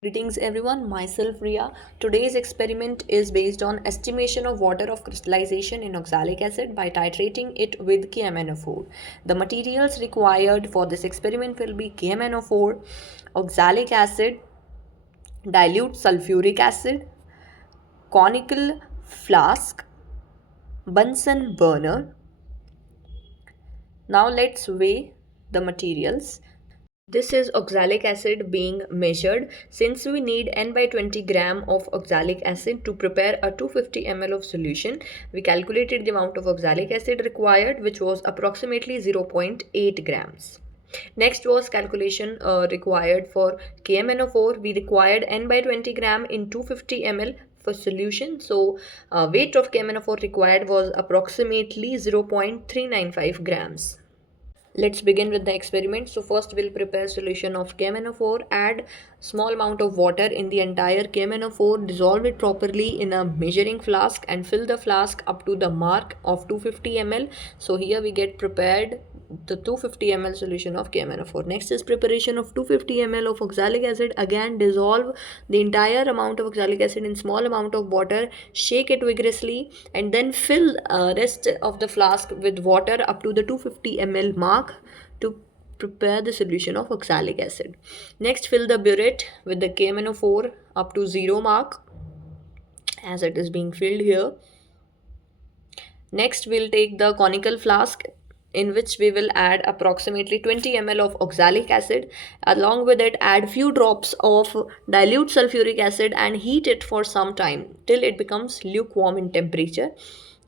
Greetings everyone, myself Ria. Today's experiment is based on estimation of water of crystallization in oxalic acid by titrating it with KMnO₄. The materials required for this experiment will be KMnO₄, oxalic acid, dilute sulfuric acid, conical flask, Bunsen burner. Now let's weigh the materials. This is oxalic acid being measured. Since we need n by 20 gram of oxalic acid to prepare a 250 ml of solution, we calculated the amount of oxalic acid required, which was approximately 0.8 grams. Next was calculation required for KMnO₄. We required n by 20 gram in 250 ml for solution. So weight of KMnO₄ required was approximately 0.395 grams. Let's begin with the experiment. So first we'll prepare solution of KMnO₄, add small amount of water in the entire KMnO₄, dissolve it properly in a measuring flask and fill the flask up to the mark of 250 ml. So here we get prepared the 250 ml solution of KMnO₄. Next is preparation of 250 ml of oxalic acid. Again, dissolve the entire amount of oxalic acid in small amount of water, shake it vigorously, and then fill rest of the flask with water up to the 250 ml mark to prepare the solution of oxalic acid. Next, fill the burette with the KMnO₄ up to 0 mark as it is being filled here. Next, we'll take the conical flask in which we will add approximately 20 ml of oxalic acid. Along with it, add few drops of dilute sulfuric acid and heat it for some time till it becomes lukewarm in temperature.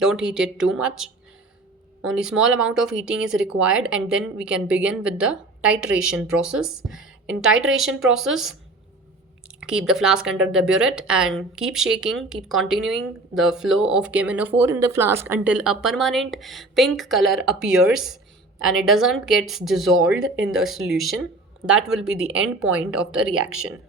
Don't heat it too much. Only small amount of heating is required, and then we can begin with the titration process. In titration process, keep the flask under the burette and keep shaking, keep continuing the flow of KMnO₄ in the flask until a permanent pink color appears and it doesn't get dissolved in the solution. That will be the end point of the reaction.